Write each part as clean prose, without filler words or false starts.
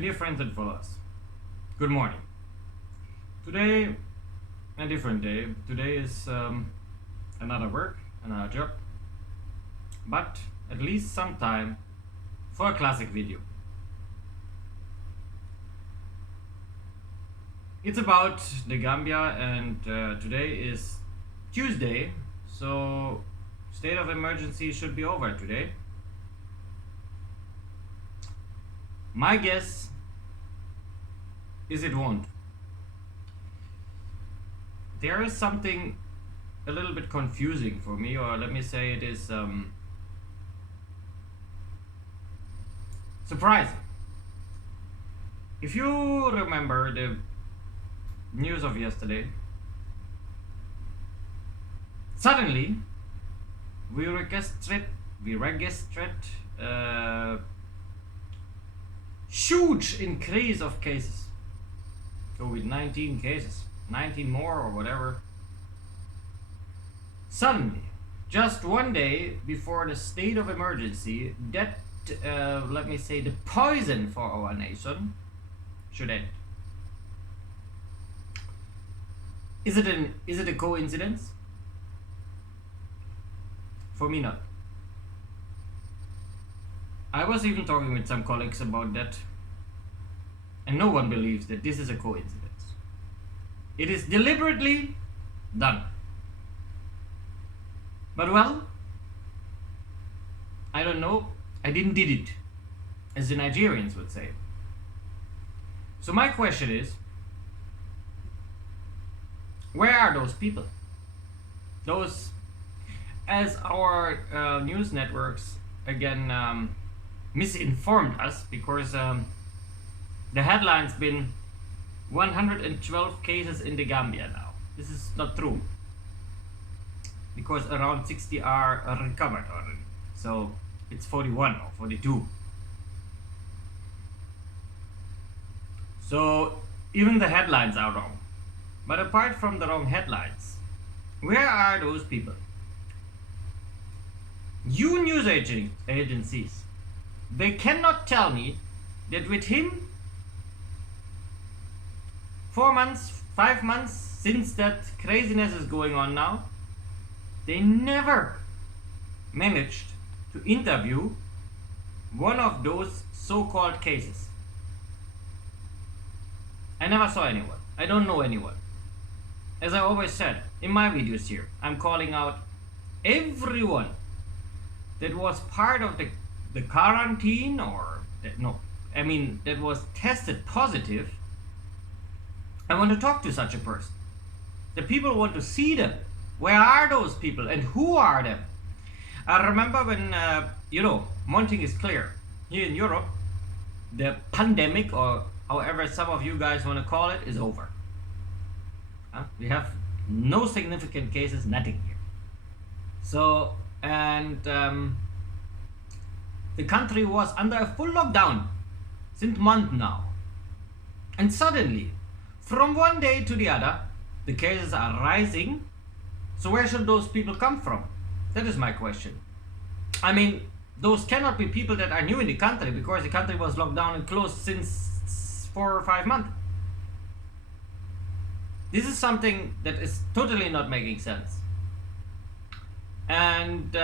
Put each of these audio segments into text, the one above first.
dear friends and followers, good morning. Today, a different day. Today is another work, another job, but at least some time for a classic video. It's about the Gambia, and today is Tuesday, so state of emergency should be over today. My guess is it won't. There is something a little bit confusing for me, or let me say it is surprising. If you remember the news of yesterday, suddenly we registered huge increase of cases, COVID-19 cases, 19 more or whatever. Suddenly, just one day before the state of emergency, that let me say the poison for our nation should end. Is it a coincidence? For me, not. I was even talking with some colleagues about that, and no one believes that this is a coincidence. It is deliberately done. But well, I don't know. I didn't did it, as the Nigerians would say. So my question is, where are those people? Those, as our news networks again misinformed us, because the headline's been 112 cases in the Gambia now. This is not true, because around 60 are recovered already. So it's 41 or 42. So even the headlines are wrong. But apart from the wrong headlines, where are those people? You news agencies, they cannot tell me that with him 4 months, 5 months since that craziness is going on now, they never managed to interview one of those so-called cases. I never saw anyone. I don't know anyone. As I always said in my videos here, I'm calling out everyone that was part of the quarantine, or that was tested positive. I want to talk to such a person. The people want to see them. Where are those people and who are them? I remember when, one thing is clear. Here in Europe, the pandemic, or however some of you guys want to call it, is over. We have no significant cases, nothing here. So, and the country was under a full lockdown since months now. And suddenly, from one day to the other, the cases are rising. So where should those people come from? That is my question. I mean, those cannot be people that are new in the country, because the country was locked down and closed since 4 or 5 months. This is something that is totally not making sense. And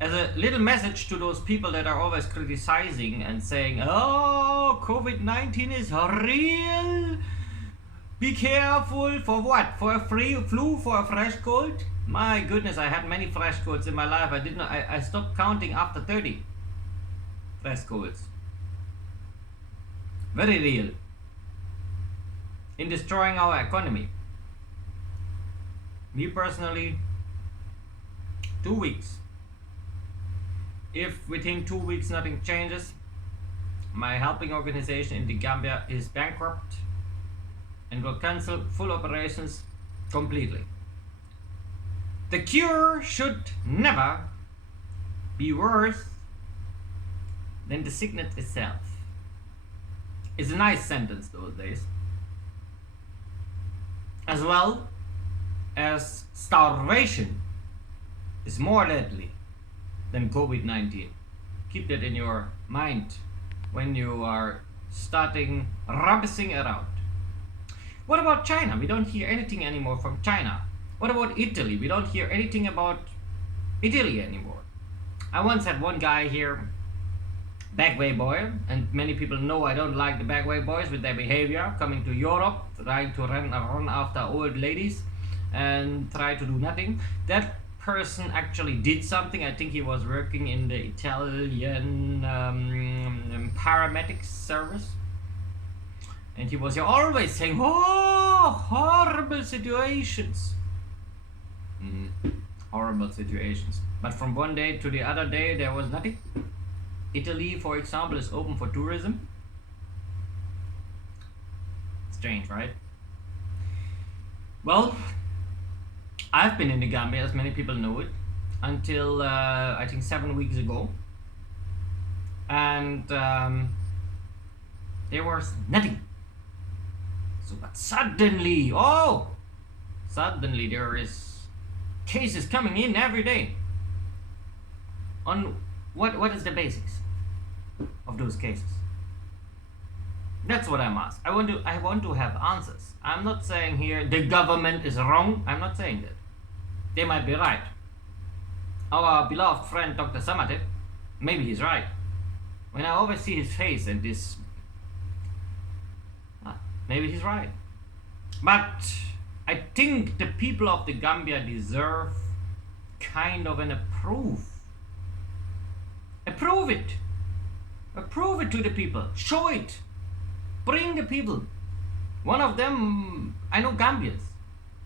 as a little message to those people that are always criticizing and saying, oh, COVID-19 is real, be careful, for what? For a free flu, for a fresh cold? My goodness, I had many fresh colds in my life. I stopped counting after 30 fresh colds. Very real in destroying our economy. Me personally, 2 weeks. If within 2 weeks nothing changes, my helping organization in the Gambia is bankrupt and will cancel full operations completely. The cure should never be worse than the sickness itself. It's a nice sentence those days. As well as starvation is more deadly than COVID-19. Keep that in your mind when you are starting rubbishing around. What about China? We don't hear anything anymore from China. What about Italy? We don't hear anything about Italy anymore. I once had one guy here, backway boy, and many people know I don't like the backway boys with their behavior, coming to Europe, trying to run after old ladies and try to do nothing. That person actually did something. I think he was working in the Italian paramedic service, and he was always saying, "Oh, horrible situations." Horrible situations. But from one day to the other day, there was nothing. Italy, for example, is open for tourism. Strange, right? Well, I've been in the Gambia, as many people know it, until I think 7 weeks ago, and there was nothing. So, but suddenly, suddenly there is cases coming in every day. On what is the basics of those cases? That's what I'm asked. I want to have answers. I'm not saying here the government is wrong. I'm not saying that. They might be right. Our beloved friend Dr. Badjie, maybe he's right. When I always see his face and this, maybe he's right. But I think the people of the Gambia deserve kind of an approve. Approve it. Approve it to the people. Show it. Bring the people. One of them, I know Gambians.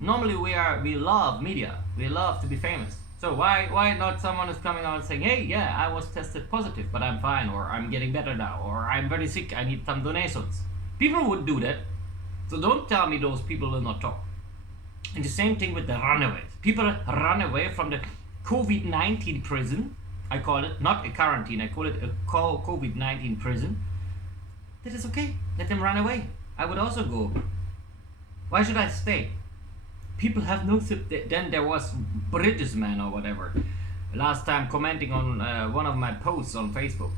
Normally we love media. We love to be famous. So why not someone is coming out and saying, "Hey, yeah, I was tested positive, but I'm fine," or "I'm getting better now," or "I'm very sick, I need some donations." People would do that. So don't tell me those people will not talk. And the same thing with the runaways. People run away from the COVID-19 prison. I call it not a quarantine. I call it a COVID-19 prison. That is okay. Let them run away. I would also go. Why should I stay? People have no. Then there was British man or whatever. Last time commenting on one of my posts on Facebook.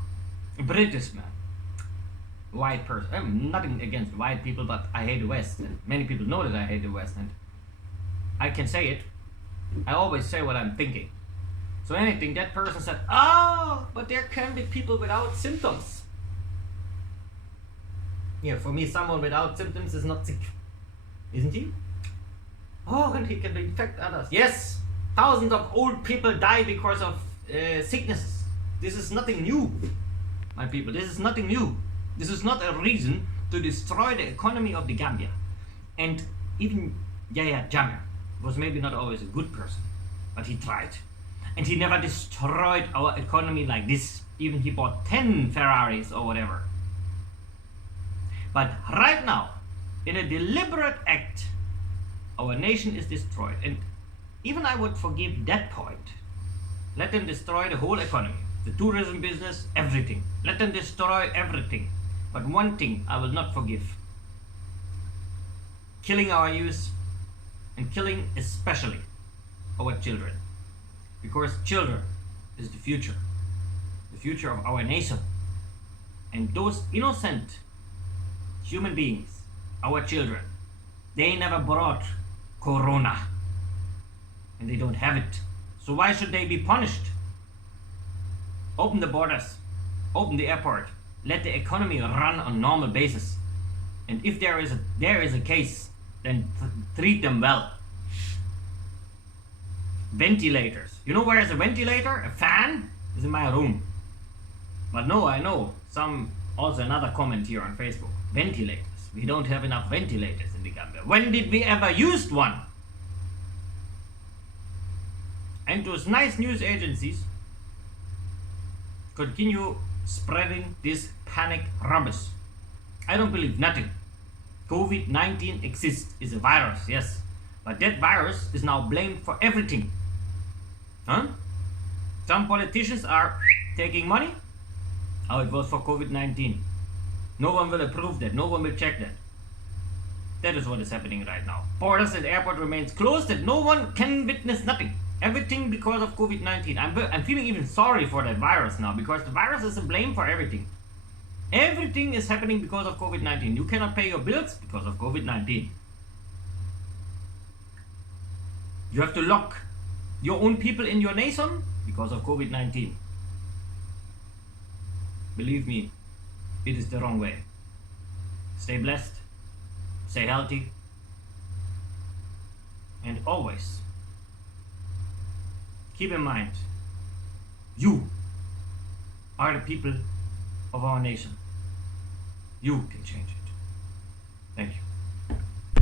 British man. White person. Nothing against white people, but I hate the West. And many people know that I hate the West. And I can say it. I always say what I'm thinking. So anything that person said, but there can be people without symptoms. Yeah, for me, someone without symptoms is not sick. Isn't he? And he can infect others. Yes, thousands of old people die because of sicknesses. This is nothing new, my people. This is nothing new. This is not a reason to destroy the economy of the Gambia. And even Yahya Jammeh was maybe not always a good person, but he tried. And he never destroyed our economy like this. Even he bought 10 Ferraris or whatever. But right now, in a deliberate act, our nation is destroyed. And even I would forgive that point. Let them destroy the whole economy, the tourism business, everything. Let them destroy everything. But one thing I will not forgive. Killing our youth, and killing especially our children. Because children is the future of our nation. And those innocent human beings, our children, they never brought corona. And they don't have it. So why should they be punished? Open the borders, open the airport, let the economy run on normal basis. And if there is a case, then treat them well. Ventilators. You know where is a ventilator? A fan is in my room. But no, I know also another comment here on Facebook. Ventilators. We don't have enough ventilators in the Gambia. When did we ever use one? And those nice news agencies continue spreading this panic rubbish. I don't believe nothing. COVID-19 exists, is a virus, yes. But that virus is now blamed for everything. Some politicians are taking money. It was for COVID-19. No one will approve that. No one will check that. That is what is happening right now. Borders and airport remains closed and no one can witness nothing. Everything because of COVID-19. I'm feeling even sorry for that virus now because the virus is to blame for everything. Everything is happening because of COVID-19. You cannot pay your bills because of COVID-19. You have to lock your own people in your nation because of COVID-19. Believe me, it is the wrong way. Stay blessed, stay healthy, and always keep in mind, you are the people of our nation. You can change it. Thank you.